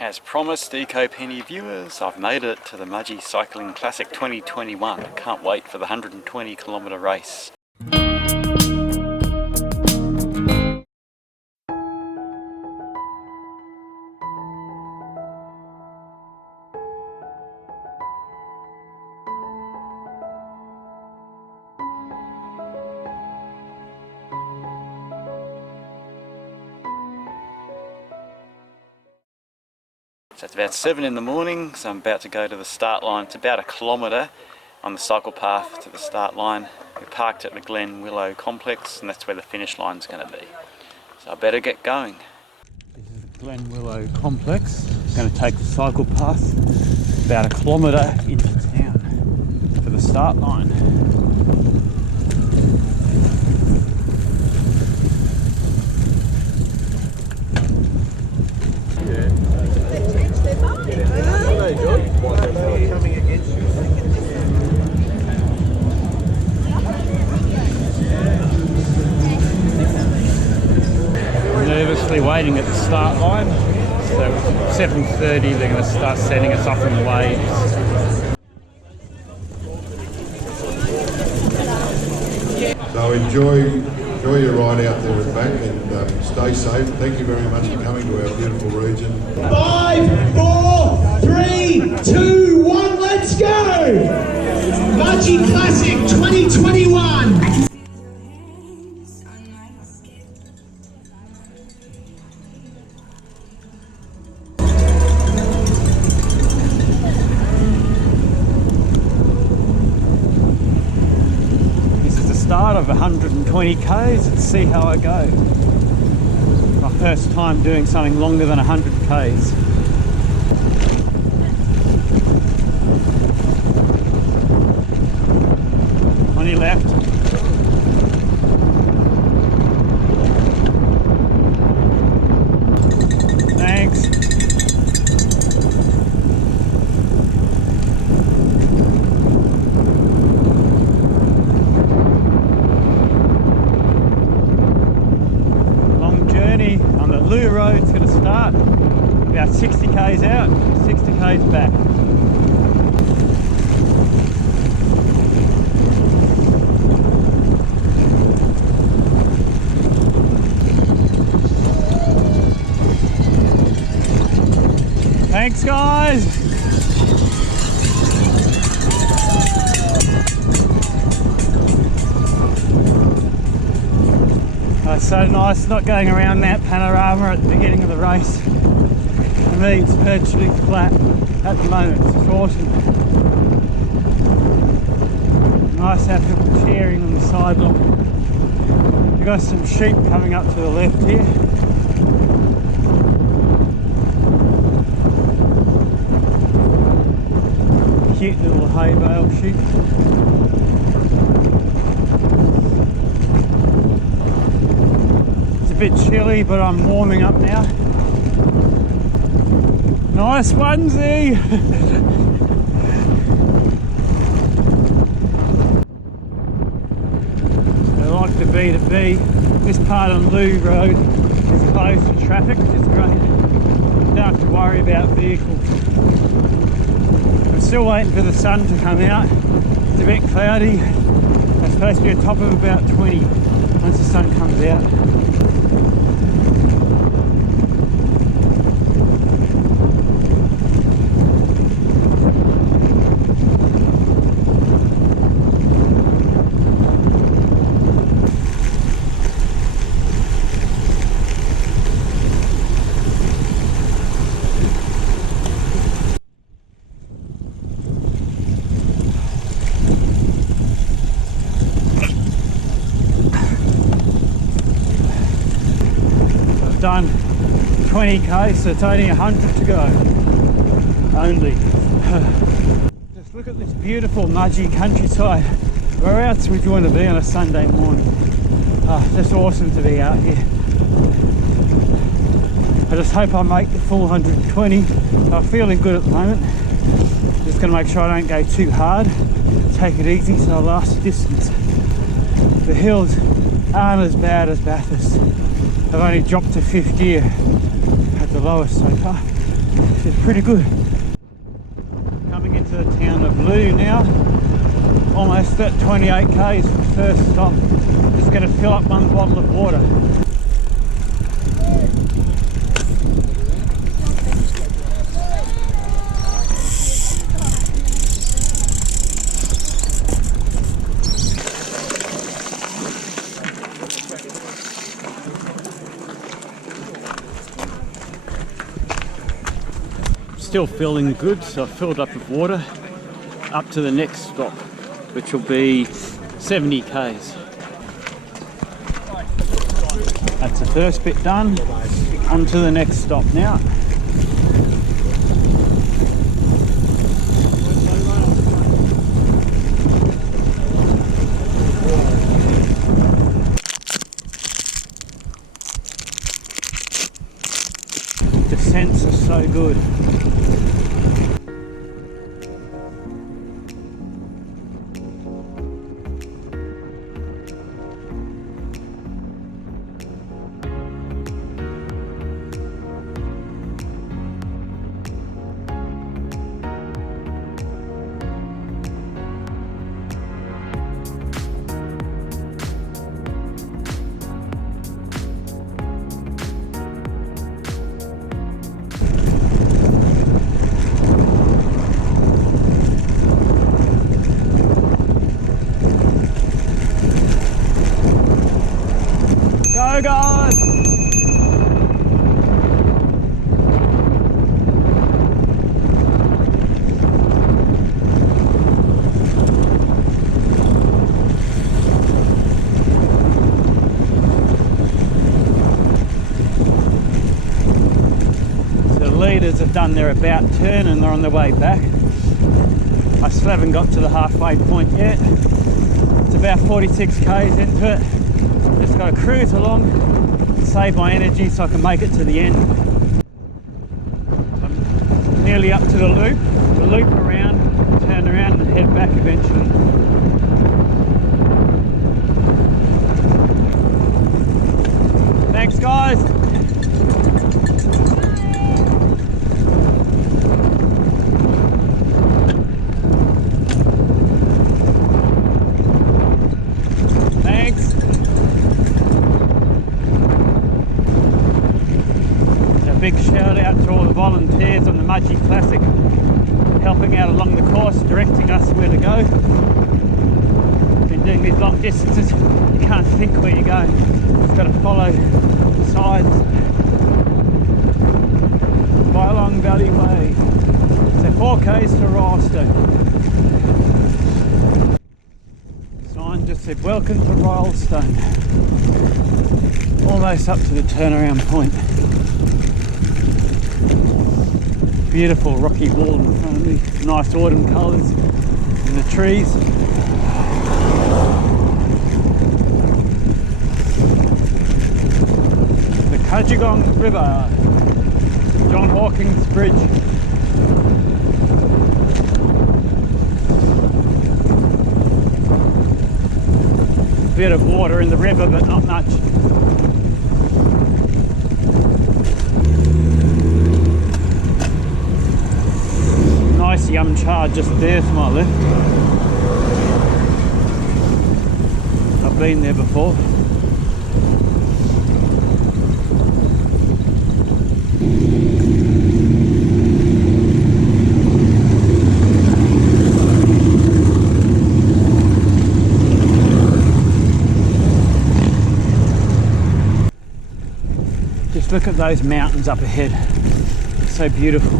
As promised, ecopenny viewers, I've made it to the Mudgee Classic 2021. Can't wait for the 120km race. So it's about 7 in the morning, so I'm about to go to the start line. It's about 1 kilometre on the cycle path to the start line. We parked at the Glen Willow complex and that's where the finish line's going to be. So I better get going. This is the Glen Willow complex. I'm going to take the cycle path about 1 kilometre into town for the start line. Nervously waiting at the start line. So 7:30 they're going to start sending us off in waves. So enjoy your ride out there and back, and stay safe. Thank you very much for coming to our beautiful region. 5, 4, 3, 2, 1, let's go! Mudgee Classic 2021. Start of 120 k's. Let's see how I go. My first time doing something longer than 100 k's. On your left. Thanks. On the Loo Road, it's going to start about 60 k's out, 60 k's back. Thanks guys! It's so nice not going around that panorama at the beginning of the race. For me it's virtually flat at the moment, it's awesome. Nice to have people cheering on the sideline. We've got some sheep coming up to the left here. Cute little hay bale sheep. A bit chilly, but I'm warming up now. Nice onesie! I like the B2B. This part on Loo Road is closed for traffic, which is great. Don't have to worry about vehicles. I'm still waiting for the sun to come out. It's a bit cloudy. It's supposed to be a top of about 20 once the sun comes out. Done 20 k's, so it's only 100 to go. Only. Just look at this beautiful Mudgee countryside. Where else would you want to be on a Sunday morning? Just awesome to be out here. I just hope I make the full 120. I'm feeling good at the moment. Just going to make sure I don't go too hard. Take it easy so I last the distance. The hills aren't as bad as Bathurst. I've only dropped to 5th gear at the lowest so far. It's pretty good. Coming into the town of Loo now. Almost at 28 k's for the first stop. Just going to fill up one bottle of water. Still feeling good, so I've filled up with water up to the next stop, which will be 70 k's. That's the first bit done. On to the next stop now. The scents are so good. Go guys! So the leaders have done their about turn and they're on their way back. I still haven't got to the halfway point yet. It's about 46 k's into it. Just got to cruise along, save my energy so I can make it to the end. I'm nearly up to the loop around, turn around and head back eventually. Thanks guys! Big shout out to all the volunteers on the Mudgee Classic, helping out along the course, directing us where to go. Been doing these long distances, you can't think where you're going, you've got to follow the sides. Long Valley Way. So 4 k's to Rylstone. Sign just said welcome to Rylstone. Almost up to the turnaround point. Beautiful rocky wall in front of me, nice autumn colours in the trees. The Cudgegong River, John Hawkins Bridge. Bit of water in the river, but not much. Nice yum char just there to my left. I've been there before. Just look at those mountains up ahead. It's so beautiful.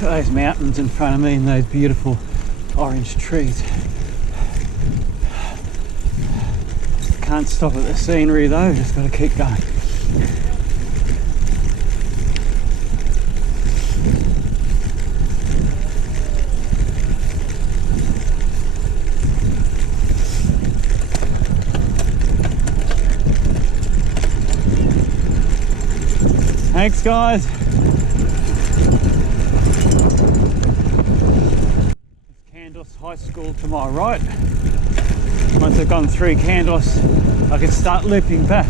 Those mountains in front of me and those beautiful orange trees. Can't stop at the scenery though, just got to keep going. Thanks, guys. Candos High School to my right. Once I've gone through Candos, I can start looping back.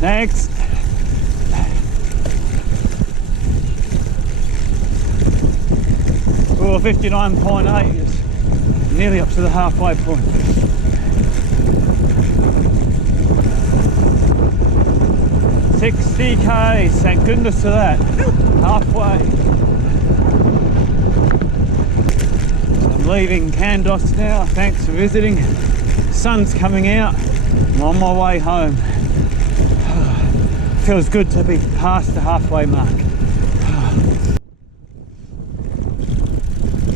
Next. Oh, 59.8 is nearly up to the halfway point. $60K, thank goodness for that. Halfway. I'm leaving Candos now, thanks for visiting. Sun's coming out, I'm on my way home. Feels good to be past the halfway mark.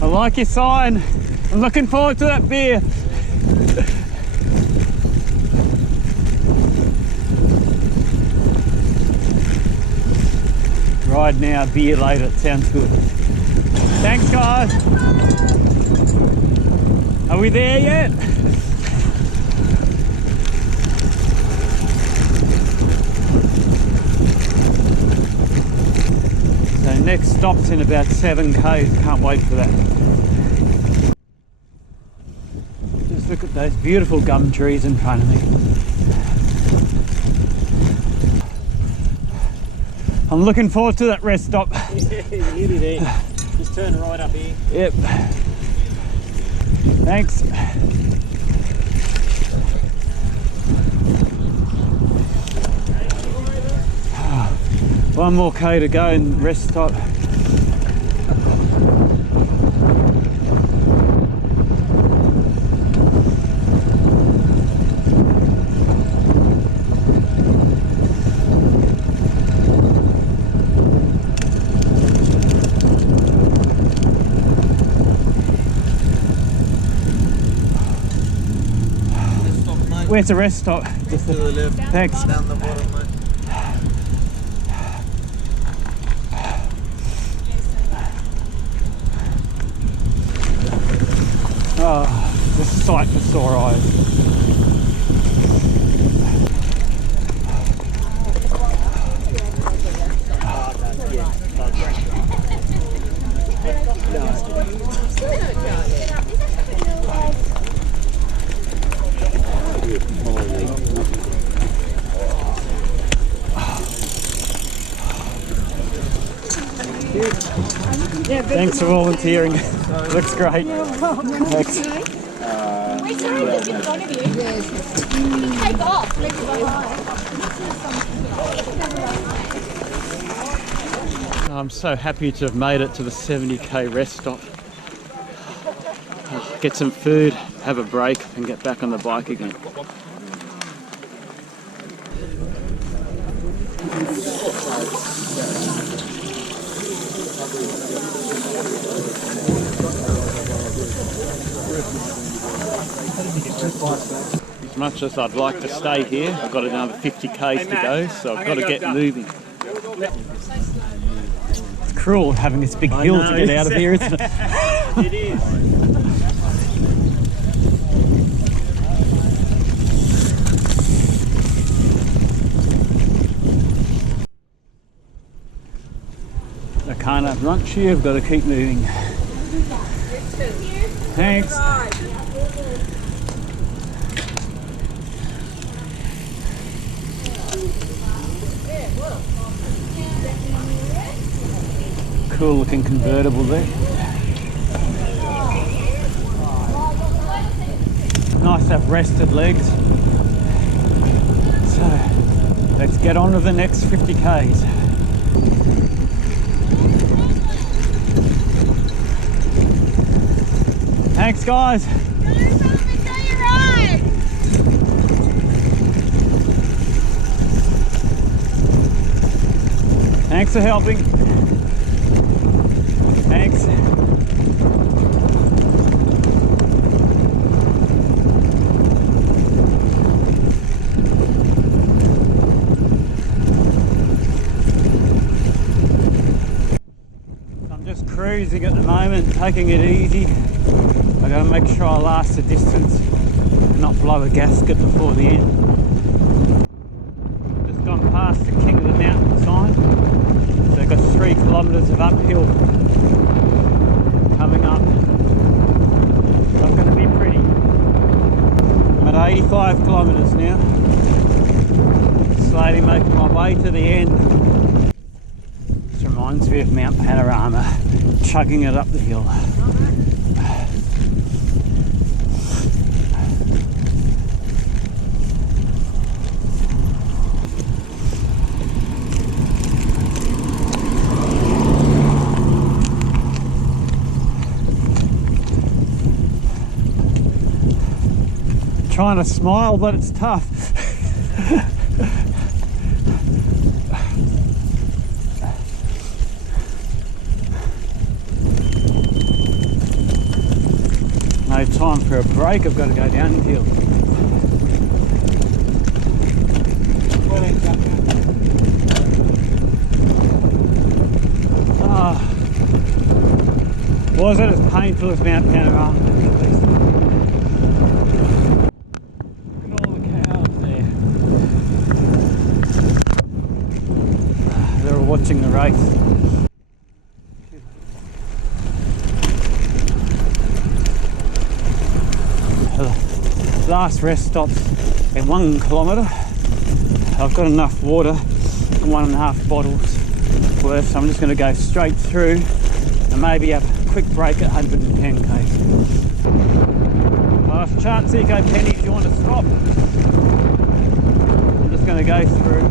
I like your sign, I'm looking forward to that beer. Ride now, beer later, it sounds good. Thanks, guys. Are we there yet? So next stop's in about 7K, can't wait for that. Just look at those beautiful gum trees in front of me. I'm looking forward to that rest stop. Yeah, nearly there. Just turn right up here. Yep. Thanks. One more K to go and rest stop. Where's the rest stop? Just to the left. Thanks. Down the bottom, mate. Oh, the sight for sore eyes. Thanks for volunteering. Looks great. Thanks. Wait, sorry, just in front of you. Take off. I'm so happy to have made it to the 70K rest stop. Get some food, have a break and get back on the bike again. As much as I'd like to stay here, I've got another 50Ks to go, so I've got to get moving. It's cruel having this big hill to get out of here, isn't it? It is. I can't have lunch here, I've got to keep moving. Thanks. Cool looking convertible there. Nice to have rested legs. So let's get on to the next 50Ks. Thanks, guys. Thanks for helping. Thanks. I'm just cruising at the moment, taking it easy. I gotta make sure I last the distance. not blow a gasket before the end. Just gone past the King of the Mountain sign, so I've got 3 kilometres of uphill coming up. Not going to be pretty. I'm at 85 kilometres now, slowly making my way to the end. This reminds me of Mount Panorama, chugging it up the hill. Trying to smile, but it's tough. No time for a break, I've got to go downhill. Wasn't as painful as Mount Panorama. Watching the race. Last rest stop's in 1 kilometre. I've got enough water, 1.5 bottles worth, so I'm just going to go straight through and maybe have a quick break at 110 k. Last chance, ecopenny, if you want to stop. I'm just going to go through.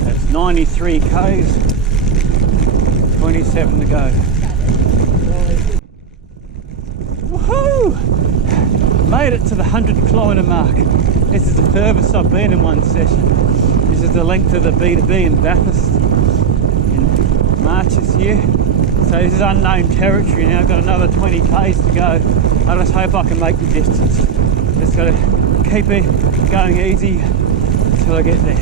That's 93 k's, 27 to go. Woohoo! Made it to the 100 kilometre mark. This is the furthest I've been in one session. This is the length of the B2B in Bathurst in March this year. So this is unknown territory now. I've got another 20 k's to go. I just hope I can make the distance. Just got to keep it going easy until I get there.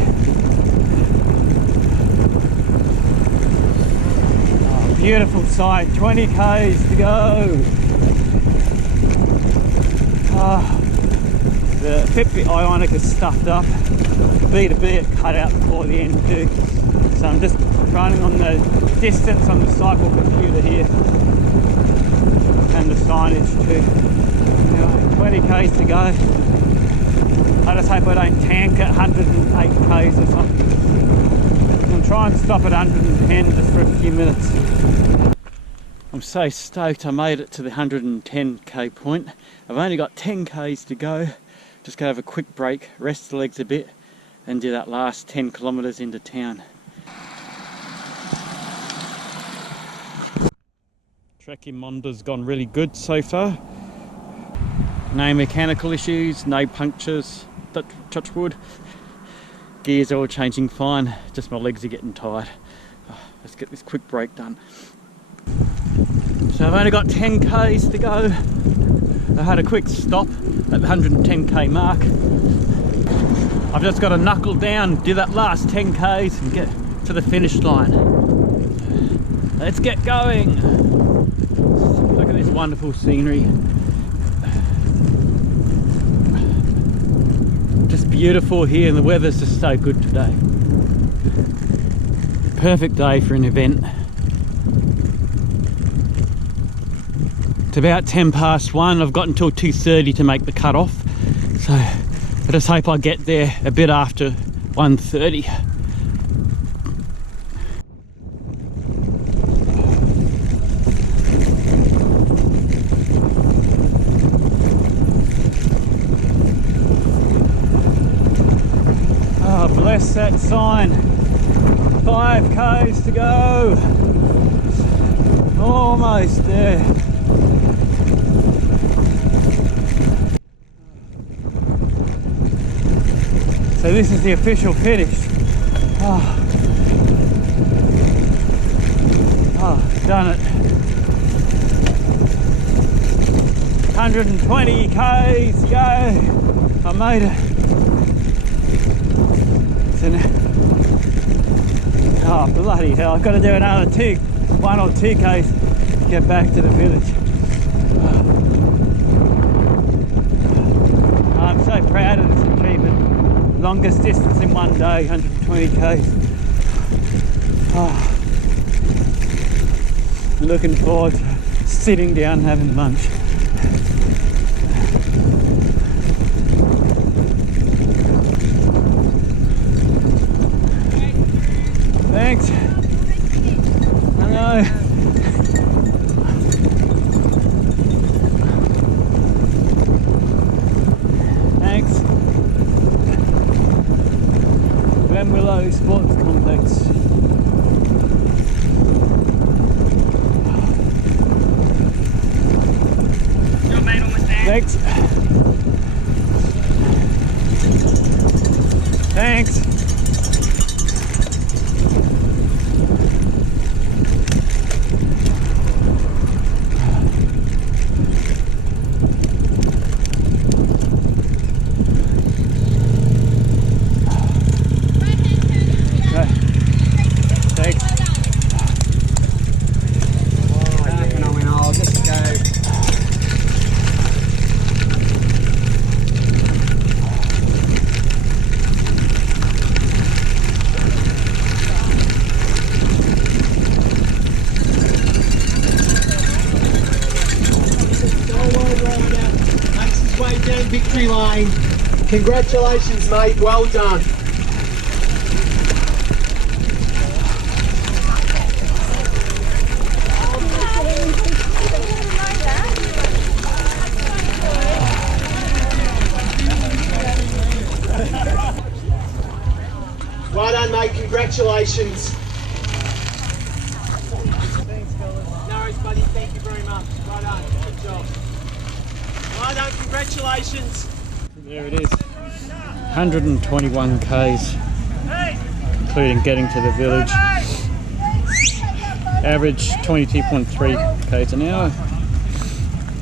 Oh, beautiful sight, 20 k's to go. Oh, the Fitbit Ionic is stuffed up. The B2B it cut out before the end too. So I'm just running on the distance on the cycle computer here and the signage too. Anyway, 20 k's to go. I just hope I don't tank at 108 k's or something. I'll try and stop at 110 just for a few minutes. I'm so stoked I made it to the 110 k point. I've only got 10 k's to go. Just gonna have a quick break, rest the legs a bit and do that last 10 kilometres into town. Trek in Monda's gone really good so far. No mechanical issues, no punctures, touch wood. Gears are all changing fine, just my legs are getting tired. Oh, let's get this quick break done. So I've only got 10 k's to go. I had a quick stop at the 110 k mark. I've just got to knuckle down, do that last 10 k's and get to the finish line. Let's get going. Look at this wonderful scenery. Just beautiful here and the weather's just so good today. Perfect day for an event. It's about 10 past 1. I've got until 2:30 to make the cut off. So I just hope I get there a bit after 1:30. Oh, bless that sign. 5 k's to go. Almost there. So this is the official finish. Oh, Done it. 120 k's to go. I made it. Oh bloody hell! I've got to do another 1 or 2 k's to get back to the village. I'm so proud of this achievement. Longest distance in one day, 120 k's. Looking forward to sitting down and having lunch. Thanks. I know. Thanks. Glen Willow Sports Complex. Your mate almost there. Thanks. Thanks. Victory lane. Congratulations, mate. Well done. Well done, mate. Congratulations. Thanks, fellas. No worries, buddy. Thank you very much. Well done. Good job. Well done. Congratulations. There it is. 121 k's, including getting to the village. Average 22.3 k's an hour.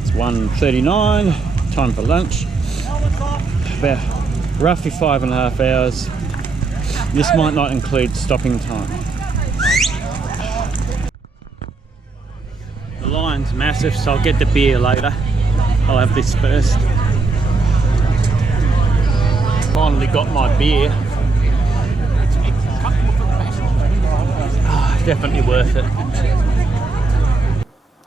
It's 1:39. Time for lunch. About roughly 5.5 hours. This might not include stopping time. The line's massive, so I'll get the beer later. I'll have this first. Finally got my beer. Definitely worth it.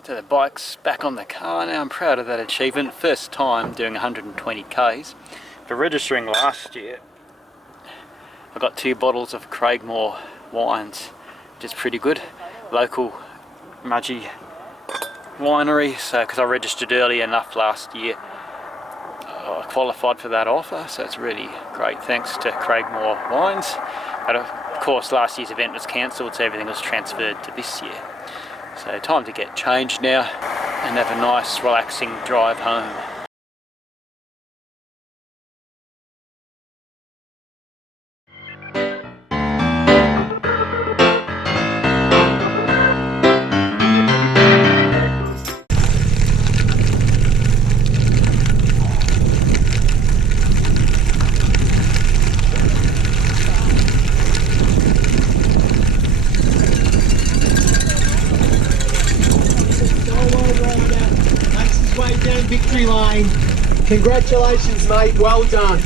So the bike's back on the car now. I'm proud of that achievement. First time doing 120 k's. For registering last year, I got 2 bottles of Craigmore wines, which is pretty good. Local Mudgee winery. So because I registered early enough last year, I qualified for that offer, so it's really great. Thanks to Craigmore Wines. But of course last year's event was cancelled, so everything was transferred to this year. So time to get changed now and have a nice relaxing drive home. Makes his way down victory lane. Congratulations, mate. Well done.